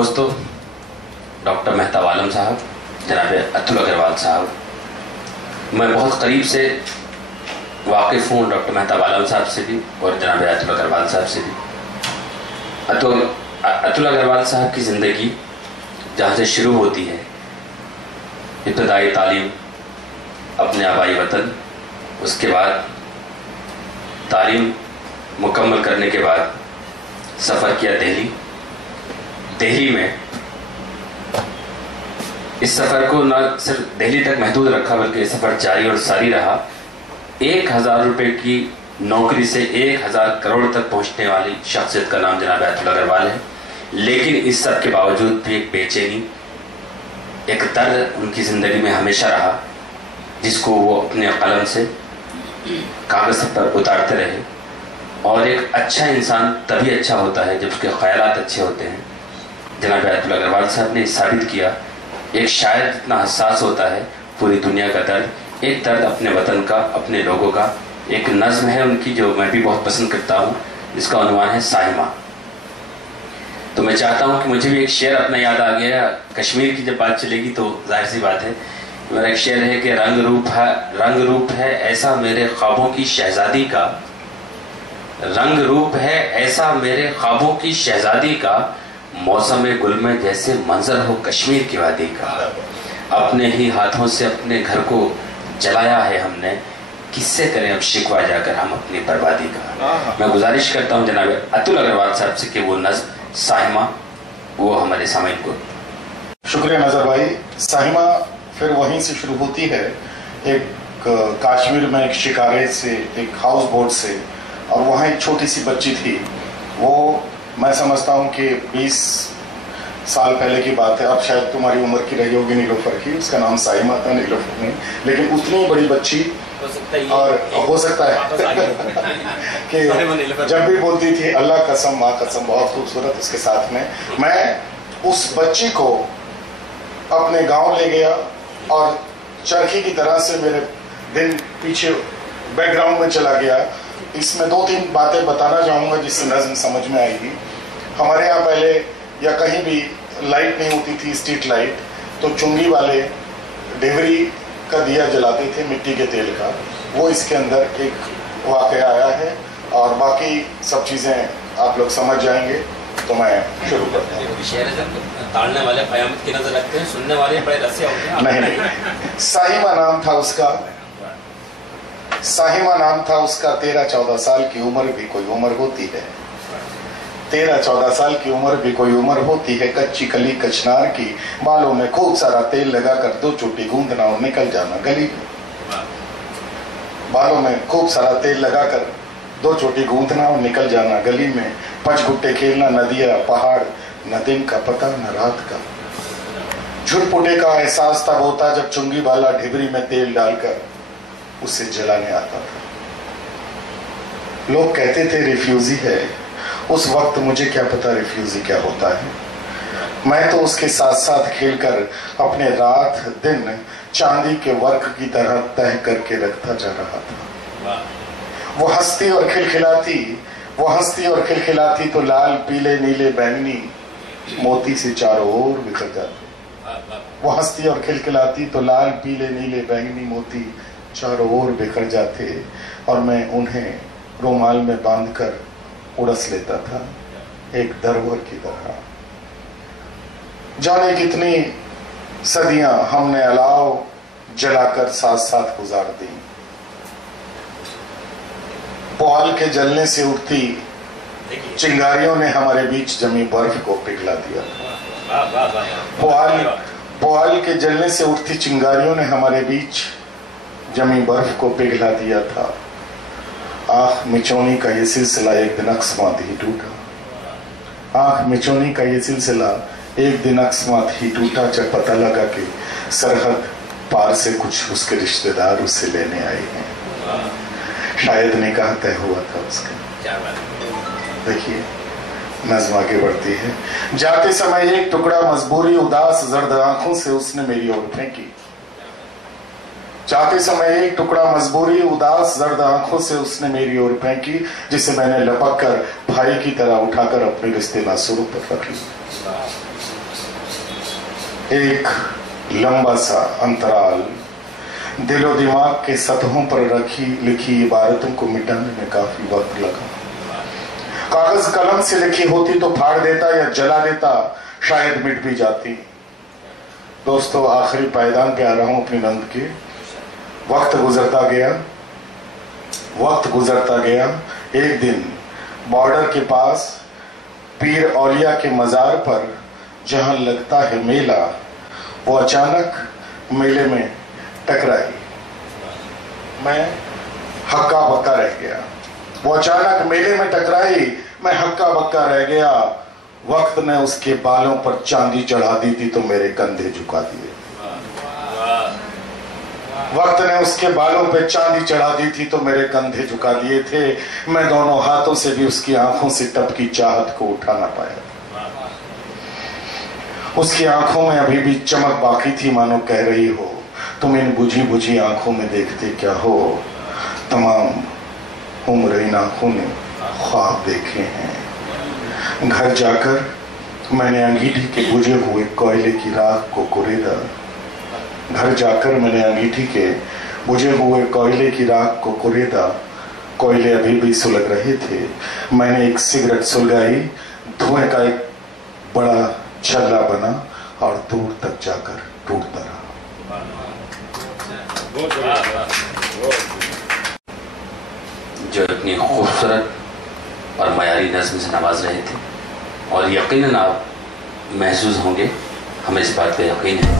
दोस्तों, डॉक्टर मेहताब आलम साहब, जनाब अतुल अग्रवाल साहब, मैं बहुत करीब से वाकिफ़ हूँ डॉक्टर मेहताब आलम साहब से भी और जनाब अतुल अग्रवाल साहब से भी। अतुल अग्रवाल साहब की ज़िंदगी जहाँ से शुरू होती है, इब्तदाई तालीम अपने आबाई वतन, उसके बाद तालीम मुकम्मल करने के बाद सफ़र किया दिल्ली में। इस सफ़र को न सिर्फ दिल्ली तक महदूद रखा बल्कि सफ़र जारी और सारी रहा। 1000 रुपये की नौकरी से 1000 करोड़ तक पहुंचने वाली शख्सियत का नाम जनाब अतुल अग्रवाल है। लेकिन इस सब के बावजूद भी एक बेचैनी, एक दर्द उनकी ज़िंदगी में हमेशा रहा, जिसको वो अपने कलम से कागज़ पर उतारते रहे। और एक अच्छा इंसान तभी अच्छा होता है जब उसके ख्यालात अच्छे होते हैं। जनाब अतुल अग्रवाल साहब ने साबित किया, एक शायर जितना हसास होता है पूरी दुनिया का दर्द, एक दर्द अपने वतन का, अपने लोगों का। एक नज़्म है उनकी जो मैं भी बहुत पसंद करता हूँ, जिसका उन्वान है साहिमा। तो मैं चाहता हूँ कि मुझे भी एक शेर अपना याद आ गया। कश्मीर की जब बात चलेगी तो जाहिर सी बात है, मेरा एक शेर है कि रंग रूप है ऐसा मेरे ख्वाबों की शहजादी का, रंग रूप है ऐसा मेरे ख्वाबों की शहजादी का, मौसम गुल में जैसे मंजर हो कश्मीर की वादी का। अपने ही हाथों से अपने घर को जलाया है हमने, किससे करें अब शिकवा जाकर हम अपनी बर्बादी का। मैं गुजारिश करता हूं जनाब अतुल अग्रवाल साहब से कि वो नज़्म साहिमा वो हमारे सामईन को। शुक्रिया नजर भाई। साहिमा फिर वहीं से शुरू होती है, एक कश्मीर में एक शिकारे से, एक हाउस बोट से, और वहाँ एक छोटी सी बच्ची थी। वो मैं समझता हूँ कि 20 साल पहले की बात है, अब शायद तुम्हारी उम्र की रही होगी नीलोफर की, उसका नाम साहिमा था, नीलोफर नहीं, लेकिन उतनी बड़ी बच्ची और हो सकता है कि जब भी बोलती थी अल्लाह कसम माँ कसम, बहुत खूबसूरत उसके साथ में। मैं उस बच्ची को अपने गांव ले गया और चरखी की तरह से मेरे दिन पीछे बैकग्राउंड में चला गया। इसमें 2-3 बातें बताना चाहूँगा जिससे नज़्म समझ में आएगी। हमारे यहाँ पहले या कहीं भी लाइट नहीं होती थी, स्ट्रीट लाइट, तो चुंगी वाले डेवरी का दिया जलाते थे मिट्टी के तेल का। वो इसके अंदर एक वाक़या आया है और बाकी सब चीज़ें आप लोग समझ जाएंगे। तो मैं शुरू करता हूँ। ताड़ने वाले क़यामत की नज़र रखते हैं, सुनने वाले बड़े रसे होते हैं। नहीं, साहिमा नाम था उसका, साहिमा नाम था उसका। 13-14 साल की उम्र भी कोई उम्र होती है, 13-14 साल की उम्र भी कोई उम्र होती है। कच्ची कली कचनार की, बालों में खूब सारा तेल लगाकर 2 चोटी गूंदना और निकल जाना गली में। बालों में खूब सारा तेल लगाकर 2 चोटी गूंदना और निकल जाना गली में। 5 गुट्टे खेलना, नदिया पहाड़, न दिन का पता न रात का। झुटपुटे का एहसास तब होता जब चुंगी वाला ढिबरी में तेल डालकर उसे जलाने आता था। लोग कहते थे रिफ्यूजी है, उस वक्त मुझे क्या पता रिफ्यूजी क्या होता है। मैं तो उसके साथ साथ खेलकर अपने रात दिन चांदी के वर्क की तरह तय करके रखता जा रहा था। वो हंसती और खिलखिलाती तो लाल पीले नीले बैंगनी मोती से चारों ओर बिखर जाते। वो हंसती और खिलखिलाती तो लाल पीले नीले बैंगनी मोती चारों ओर बिखर जाते और मैं उन्हें रुमाल में बांधकर उड़स लेता था एक दरवर की तरह। जाने कितनी सदियां हमने अलाव जलाकर साथ साथ गुजार दी। पुआल के जलने से उठती चिंगारियों ने हमारे बीच जमी बर्फ को पिघला दिया। पुआल के जलने से उठती चिंगारियों ने हमारे बीच जमी बर्फ को पिघला दिया था। आंख मिचौनी का ये सिलसिला एक दिन अकस्मात ही टूटा। आंख मिचौनी का ये सिलसिला एक दिन अकस्मात ही टूटा जब पता लगा कि सरहद पार से कुछ उसके रिश्तेदार उसे लेने आए हैं। शायद निकाह तय हुआ था उसका। देखिए नज़्म आगे बढ़ती है। जाते समय एक टुकड़ा मजबूरी उदास जर्द आंखों से उसने मेरी ओर फेंकी। जाते समय एक टुकड़ा मजबूरी उदास जर्द आंखों से उसने मेरी ओर फेंकी, जिसे मैंने लपक कर भाई की तरह उठाकर अपने रिश्ते नासुरों पर रख लिया। एक लंबा सा अंतराल दिलो दिमाग के सतहों पर लिखी इबारतों को मिटाने में काफी वक्त लगा। कागज कलम से लिखी होती तो फाड़ देता या जला देता, शायद मिट भी जाती। दोस्तों, आखिरी पायदान पे आ रहा हूं अपनी नंद के। वक्त गुजरता गया। एक दिन बॉर्डर के पास पीर औलिया के मजार पर जहां लगता है मेला, वो अचानक मेले में टकराई। मैं हक्का बक्का रह गया। वो अचानक मेले में टकराई, मैं हक्का बक्का रह गया। वक्त ने उसके बालों पर चांदी चढ़ा दी थी तो मेरे कंधे झुका दिए। वक्त ने उसके बालों पे चांदी चढ़ा दी थी तो मेरे कंधे झुका दिए थे। मैं दोनों हाथों से भी उसकी आंखों से टपकी चाहत को उठा ना पाया। उसकी आंखों में अभी भी चमक बाकी थी, मानो कह रही हो, तुम इन बुझी बुझी आंखों में देखते क्या हो। तमाम उम्र इन आंखों ने ख्वाब देखे हैं। घर जाकर मैंने अंगीठी के बुझे हुए कोयले की राख को कुरेदा। घर जाकर मैंने अंगीठी के बुझे हुए कोयले की राख को कुरेदा। कोयले अभी भी सुलग रहे थे। मैंने एक सिगरेट सुलगाई, धुएं का एक बड़ा छल्ला बना और दूर तक जाकर टूटता रहा। जो इतनी खूबसूरत और मयारी नज़्म से नवाज रहे थे, और यकीनन आप महसूस होंगे, हमें इस बात पे यकीन है